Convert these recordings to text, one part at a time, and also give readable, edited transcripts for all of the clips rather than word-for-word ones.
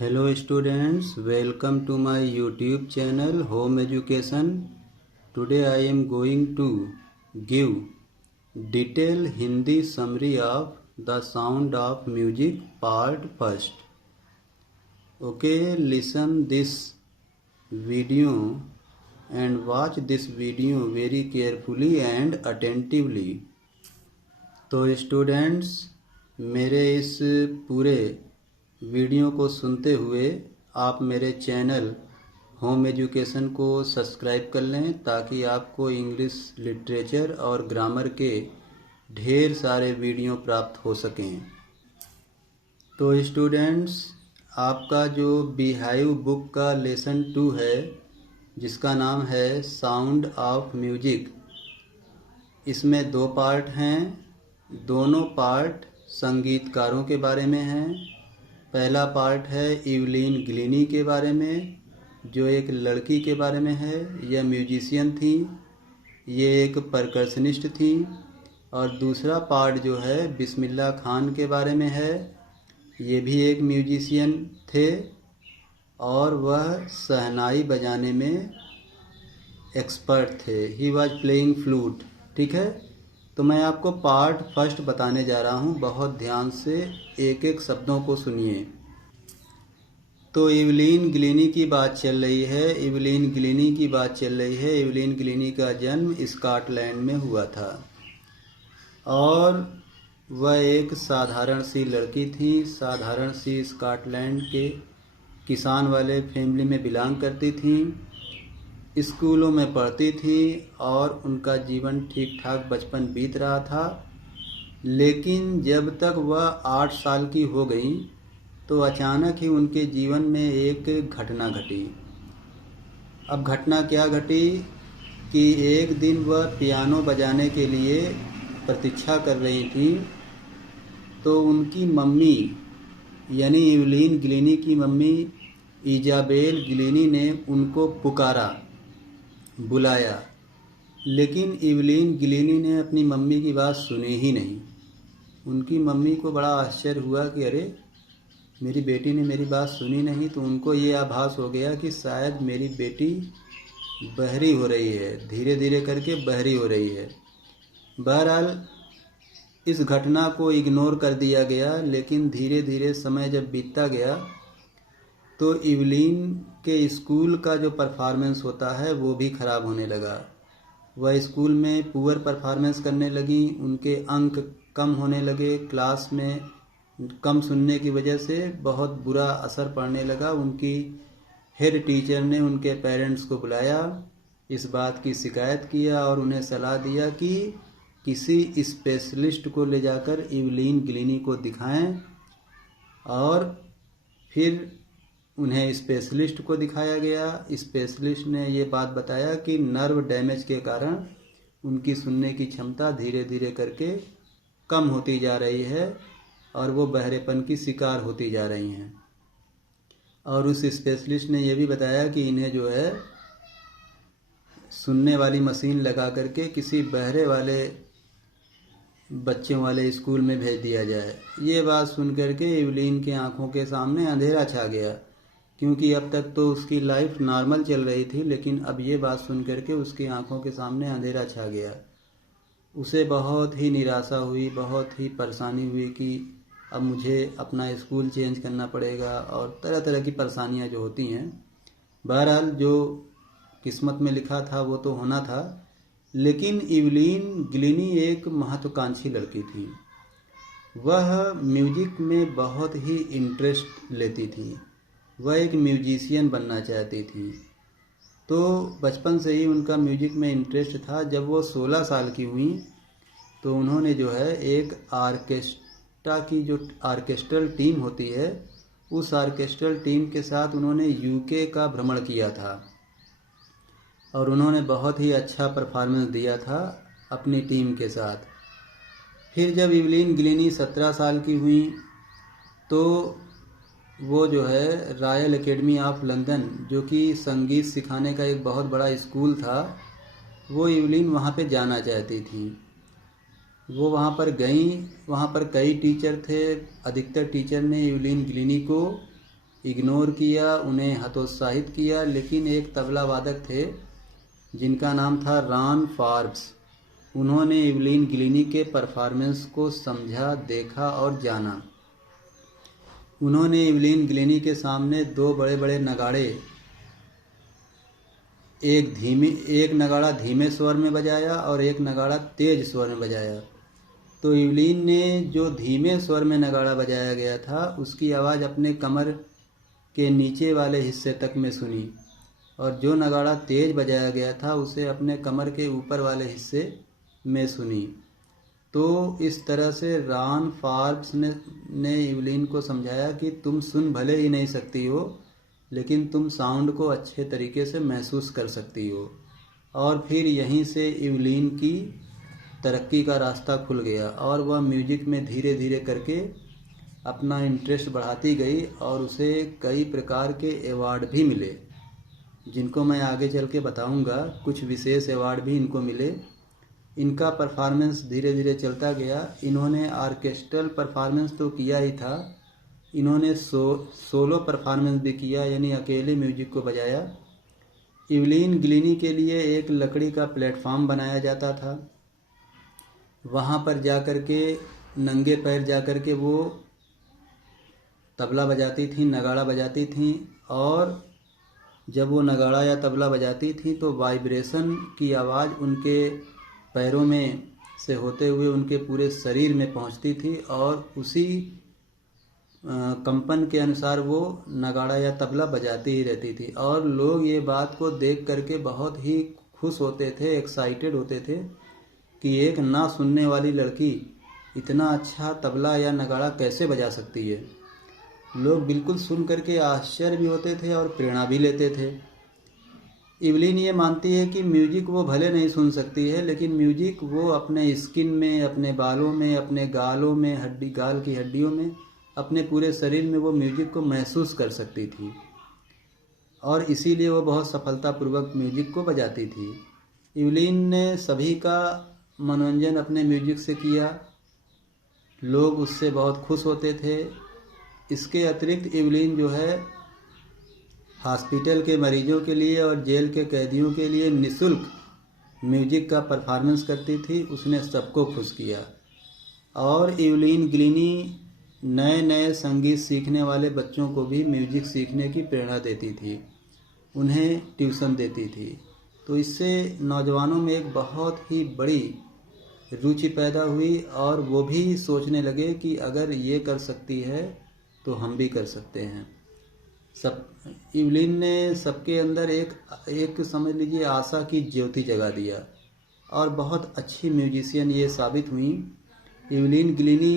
Hello students, welcome to my YouTube channel Home Education. Today I am going to give detailed Hindi summary of The Sound of Music part first. Okay, listen this video and watch this video very carefully and attentively. तो students मेरे इस पूरे video को सुनते हुए आप मेरे channel home education को सब्सक्राइब कर लें ताकि आपको इंग्लिश लिटरेचर और ग्रामर के ढेर सारे वीडियो प्राप्त हो सकें। तो स्टूडेंट्स आपका जो बिहाइव बुक का लेसन 2 है जिसका नाम है साउंड ऑफ म्यूजिक, इसमें 2 पार्ट हैं। दोनों पार्ट संगीतकारों के बारे में हैं। पहला पार्ट है इवलिन ग्लिनी के बारे में, जो एक लड़की के बारे में है। यह म्यूजिशियन थी, ये एक परकशनिस्ट थी। और दूसरा पार्ट जो है बिस्मिल्लाह खान के बारे में है, ये भी एक म्यूजिशियन थे और वह शहनाई बजाने में एक्सपर्ट थे। He was playing flute. ठीक है, तो मैं आपको पार्ट फर्स्ट बताने जा रहा हूँ। बहुत ध्यान से एक एक शब्दों को सुनिए। तो इवलिन ग्लिनी की बात चल रही है। इवलिन ग्लिनी का जन्म स्कॉटलैंड में हुआ था और वह एक साधारण सी लड़की थी। साधारण सी स्कॉटलैंड के किसान वाले फैमिली में बिलोंग करती थी। स्कूलों में पढ़ती थी और उनका जीवन ठीक ठाक बचपन बीत रहा था। लेकिन जब तक वह 8 साल की हो गई तो अचानक ही उनके जीवन में एक घटना घटी। अब घटना क्या घटी कि एक दिन वह पियानो बजाने के लिए प्रतीक्षा कर रही थी, तो उनकी मम्मी यानी इवलिन ग्लिनी की मम्मी इजाबेल ग्लिनी ने उनको पुकारा, बुलाया। लेकिन इवलिन ग्लिनी ने अपनी मम्मी की बात सुनी ही नहीं। उनकी मम्मी को बड़ा आश्चर्य हुआ कि अरे मेरी बेटी ने मेरी बात सुनी नहीं। तो उनको ये आभास हो गया कि शायद मेरी बेटी बहरी हो रही है, धीरे धीरे करके बहरी हो रही है। बहरहाल इस घटना को इग्नोर कर दिया गया। लेकिन धीरे धीरे समय जब बीतता गया तो इवलिन के स्कूल का जो परफॉर्मेंस होता है वो भी ख़राब होने लगा। वह स्कूल में पुअर परफॉर्मेंस करने लगी, उनके अंक कम होने लगे, क्लास में कम सुनने की वजह से बहुत बुरा असर पड़ने लगा। उनकी हेड टीचर ने उनके पेरेंट्स को बुलाया, इस बात की शिकायत किया और उन्हें सलाह दिया कि किसी स्पेशलिस्ट को ले जाकर इवलिन ग्लिनी को दिखाएं। और फिर उन्हें स्पेशलिस्ट को दिखाया गया। स्पेशलिस्ट ने ये बात बताया कि नर्व डैमेज के कारण उनकी सुनने की क्षमता धीरे धीरे करके कम होती जा रही है और वो बहरेपन की शिकार होती जा रही हैं। और उस स्पेशलिस्ट ने यह भी बताया कि इन्हें जो है सुनने वाली मशीन लगा करके किसी बहरे वाले बच्चों वाले स्कूल में भेज दिया जाए। ये बात सुन करके इवलिन के आंखों के सामने अंधेरा छा गया, क्योंकि अब तक तो उसकी लाइफ नॉर्मल चल रही थी। लेकिन अब ये बात सुन करके उसकी आंखों के सामने अंधेरा छा गया। उसे बहुत ही निराशा हुई, बहुत ही परेशानी हुई कि अब मुझे अपना स्कूल चेंज करना पड़ेगा और तरह तरह की परेशानियां जो होती हैं। बहरहाल जो किस्मत में लिखा था वो तो होना था। लेकिन इवलिन ग्लिनी एक महत्वाकांक्षी लड़की थी। वह म्यूजिक में बहुत ही इंटरेस्ट लेती थी। वह एक म्यूजिशियन बनना चाहती थी। तो बचपन से ही उनका म्यूजिक में इंटरेस्ट था। जब वो 16 साल की हुई तो उन्होंने जो है एक आर्केस्ट्रा की जो आर्केस्ट्रल टीम होती है, उस आर्केस्ट्रल टीम के साथ उन्होंने यूके का भ्रमण किया था और उन्होंने बहुत ही अच्छा परफॉर्मेंस दिया था अपनी टीम के साथ। फिर जब इवलिन ग्लिनी 17 साल की हुई तो वो जो है रॉयल एकेडमी ऑफ लंदन, जो कि संगीत सिखाने का एक बहुत बड़ा स्कूल था, वो इवलिन वहाँ पे जाना चाहती थी। वो वहाँ पर गई। वहाँ पर कई टीचर थे। अधिकतर टीचर ने इवलिन ग्लिनी को इग्नोर किया, उन्हें हतोत्साहित किया। लेकिन एक तबला वादक थे जिनका नाम था रॉन फॉर्ब्स। उन्होंने इवलिन गिलिनी के परफॉर्मेंस को समझा, देखा और जाना। उन्होंने इवलिन गिलिनी के सामने दो बड़े बड़े नगाड़े, एक नगाड़ा धीमे स्वर में बजाया और एक नगाड़ा तेज स्वर में बजाया। तो इवलिन ने जो धीमे स्वर में नगाड़ा बजाया गया था उसकी आवाज़ अपने कमर के नीचे वाले हिस्से तक में सुनी, और जो नगाड़ा तेज बजाया गया था उसे अपने कमर के ऊपर वाले हिस्से में सुनी। तो इस तरह से रॉन फॉर्ब्स ने इवलिन को समझाया कि तुम सुन भले ही नहीं सकती हो, लेकिन तुम साउंड को अच्छे तरीके से महसूस कर सकती हो। और फिर यहीं से इवलिन की तरक्की का रास्ता खुल गया और वह म्यूजिक में धीरे धीरे करके अपना इंटरेस्ट बढ़ाती गई और उसे कई प्रकार के अवार्ड भी मिले, जिनको मैं आगे चल के बताऊँगा। कुछ विशेष अवार्ड भी इनको मिले। इनका परफॉर्मेंस धीरे धीरे चलता गया। इन्होंने ऑर्केस्ट्रल परफॉर्मेंस तो किया ही था, इन्होंने सोलो परफॉर्मेंस भी किया, यानी अकेले म्यूजिक को बजाया। इवलिन गिलिनी के लिए एक लकड़ी का प्लेटफॉर्म बनाया जाता था। वहाँ पर जाकर के नंगे पैर जाकर के वो तबला बजाती थी, नगाड़ा बजाती थी, और जब वो नगाड़ा या तबला बजाती थी तो वाइब्रेशन की आवाज़ उनके पैरों में से होते हुए उनके पूरे शरीर में पहुंचती थी, और उसी कंपन के अनुसार वो नगाड़ा या तबला बजाती ही रहती थी। और लोग ये बात को देख करके बहुत ही खुश होते थे, एक्साइटेड होते थे कि एक ना सुनने वाली लड़की इतना अच्छा तबला या नगाड़ा कैसे बजा सकती है। लोग बिल्कुल सुन करके आश्चर्य भी होते थे और प्रेरणा भी लेते थे। इवलिन ये मानती है कि म्यूजिक वो भले नहीं सुन सकती है, लेकिन म्यूजिक वो अपने स्किन में, अपने बालों में, अपने गालों में, गाल की हड्डियों में, अपने पूरे शरीर में वो म्यूजिक को महसूस कर सकती थी, और इसीलिए वो बहुत सफलतापूर्वक म्यूजिक को बजाती थी। इवलिन ने सभी का मनोरंजन अपने म्यूजिक से किया, लोग उससे बहुत खुश होते थे। इसके अतिरिक्त इवलिन जो है हॉस्पिटल के मरीजों के लिए और जेल के कैदियों के लिए निःशुल्क म्यूजिक का परफॉर्मेंस करती थी। उसने सबको खुश किया। और इवलिन गिलिनी नए नए संगीत सीखने वाले बच्चों को भी म्यूजिक सीखने की प्रेरणा देती थी, उन्हें ट्यूशन देती थी। तो इससे नौजवानों में एक बहुत ही बड़ी रुचि पैदा हुई, और वो भी सोचने लगे कि अगर ये कर सकती है तो हम भी कर सकते हैं। इवलिन ने सबके अंदर एक समझ लीजिए आशा की ज्योति जगा दिया, और बहुत अच्छी म्यूजिशियन ये साबित हुई। इवलिन गिलिनी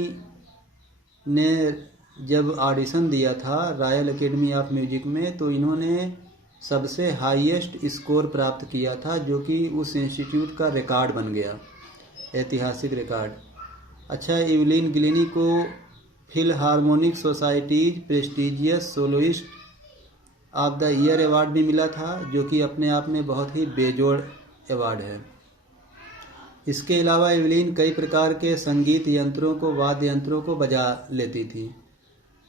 ने जब ऑडिशन दिया था रॉयल एकेडमी ऑफ म्यूजिक में, तो इन्होंने सबसे हाईएस्ट स्कोर प्राप्त किया था, जो कि उस इंस्टीट्यूट का रिकॉर्ड बन गया, ऐतिहासिक रिकॉर्ड। अच्छा, इवलिन गिलिनी को Philharmonic societies prestigious soloist of the year award भी मिला था, जो कि अपने आप में बहुत ही बेजोड़ अवार्ड है। इसके अलावा इवलिन कई प्रकार के संगीत यंत्रों को, वाद्य यंत्रों को बजा लेती थी।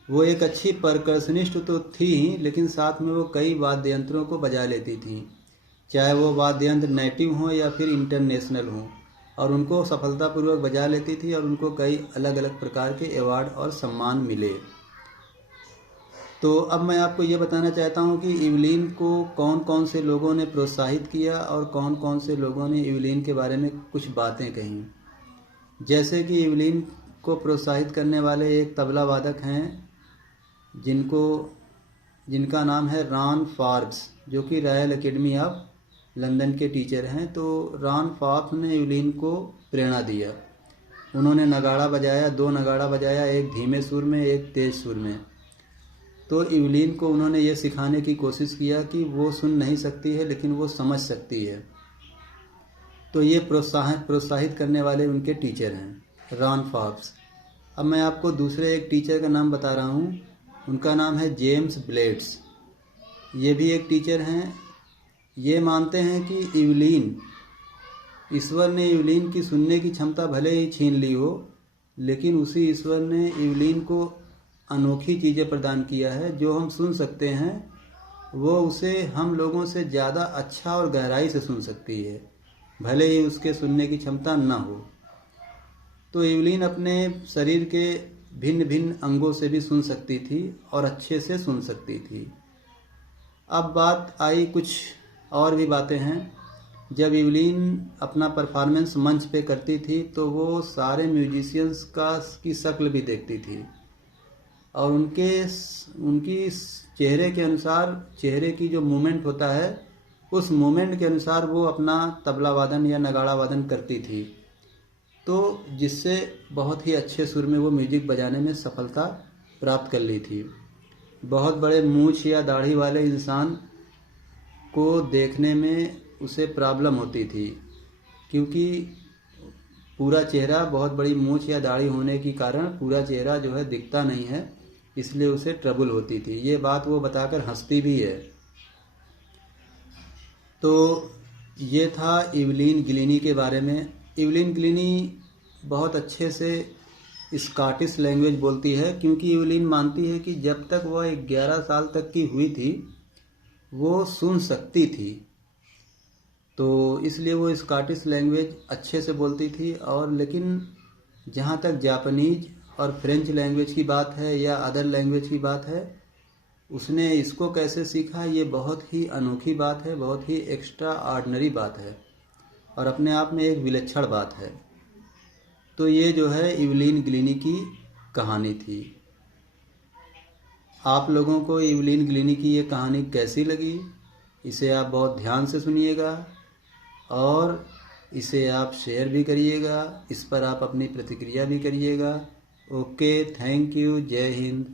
वो एक अच्छी परकशनिस्ट तो थी ही, लेकिन साथ में वो कई वाद्य यंत्रों को बजा लेती थी, चाहे वो वाद्य यंत्र नेटिव हों या फिर इंटरनेशनल हों, और उनको सफलतापूर्वक बजा लेती थी, और उनको कई अलग अलग प्रकार के अवार्ड और सम्मान मिले। तो अब मैं आपको ये बताना चाहता हूँ कि इवलिन को कौन कौन से लोगों ने प्रोत्साहित किया और कौन कौन से लोगों ने इवलिन के बारे में कुछ बातें कहीं। जैसे कि इवलिन को प्रोत्साहित करने वाले एक तबला वादक हैं जिनका नाम है रॉन फॉर्ब्स, जो कि रॉयल एकेडमी ऑफ लंदन के टीचर हैं। तो रॉन फॉर्ब्स ने इवलिन को प्रेरणा दिया। उन्होंने नगाड़ा बजाया, 2 नगाड़ा बजाया, एक धीमे सुर में, एक तेज सुर में। तो इवलिन को उन्होंने ये सिखाने की कोशिश किया कि वो सुन नहीं सकती है, लेकिन वो समझ सकती है। तो ये प्रोत्साहित करने वाले उनके टीचर हैं रॉन फॉर्ब्स। अब मैं आपको दूसरे एक टीचर का नाम बता रहा हूँ, उनका नाम है जेम्स ब्लेड्स। ये भी एक टीचर हैं। ये मानते हैं कि ईश्वर ने इवलिन की सुनने की क्षमता भले ही छीन ली हो, लेकिन उसी ईश्वर ने इवलिन को अनोखी चीज़ें प्रदान किया है। जो हम सुन सकते हैं वो उसे हम लोगों से ज़्यादा अच्छा और गहराई से सुन सकती है, भले ही उसके सुनने की क्षमता न हो। तो इवलिन अपने शरीर के भिन्न भिन्न अंगों से भी सुन सकती थी और अच्छे से सुन सकती थी। अब बात आई कुछ और भी बातें हैं। जब इवलिन अपना परफॉर्मेंस मंच पे करती थी तो वो सारे म्यूजिशियंस की शक्ल भी देखती थी और उनकी चेहरे के अनुसार, चेहरे की जो मूवमेंट होता है उस मूवमेंट के अनुसार वो अपना तबला वादन या नगाड़ा वादन करती थी, तो जिससे बहुत ही अच्छे सुर में वो म्यूजिक बजाने में सफलता प्राप्त कर ली थी। बहुत बड़े मूंछ या दाढ़ी वाले इंसान को देखने में उसे प्रॉब्लम होती थी, क्योंकि पूरा चेहरा, बहुत बड़ी मूंछ या दाढ़ी होने के कारण पूरा चेहरा जो है दिखता नहीं है, इसलिए उसे ट्रबल होती थी। ये बात वो बताकर हंसती भी है। तो ये था इवलिन गिलिनी के बारे में। इवलिन गिलिनी बहुत अच्छे से स्कॉटिश लैंग्वेज बोलती है, क्योंकि इवलिन मानती है कि जब तक वह 11 साल तक की हुई थी वो सुन सकती थी, तो इसलिए वो स्कॉटिश लैंग्वेज अच्छे से बोलती थी। और लेकिन जहाँ तक जापानीज और फ्रेंच लैंग्वेज की बात है या अदर लैंग्वेज की बात है, उसने इसको कैसे सीखा, ये बहुत ही अनोखी बात है, बहुत ही एक्स्ट्रा ऑर्डिनरी बात है और अपने आप में एक विलक्षण बात है। तो ये जो है इवलिन गिलिनी की कहानी थी। आप लोगों को इवलिन गिलिनी की ये कहानी कैसी लगी, इसे आप बहुत ध्यान से सुनिएगा और इसे आप शेयर भी करिएगा, इस पर आप अपनी प्रतिक्रिया भी करिएगा। ओके, थैंक यू, जय हिंद।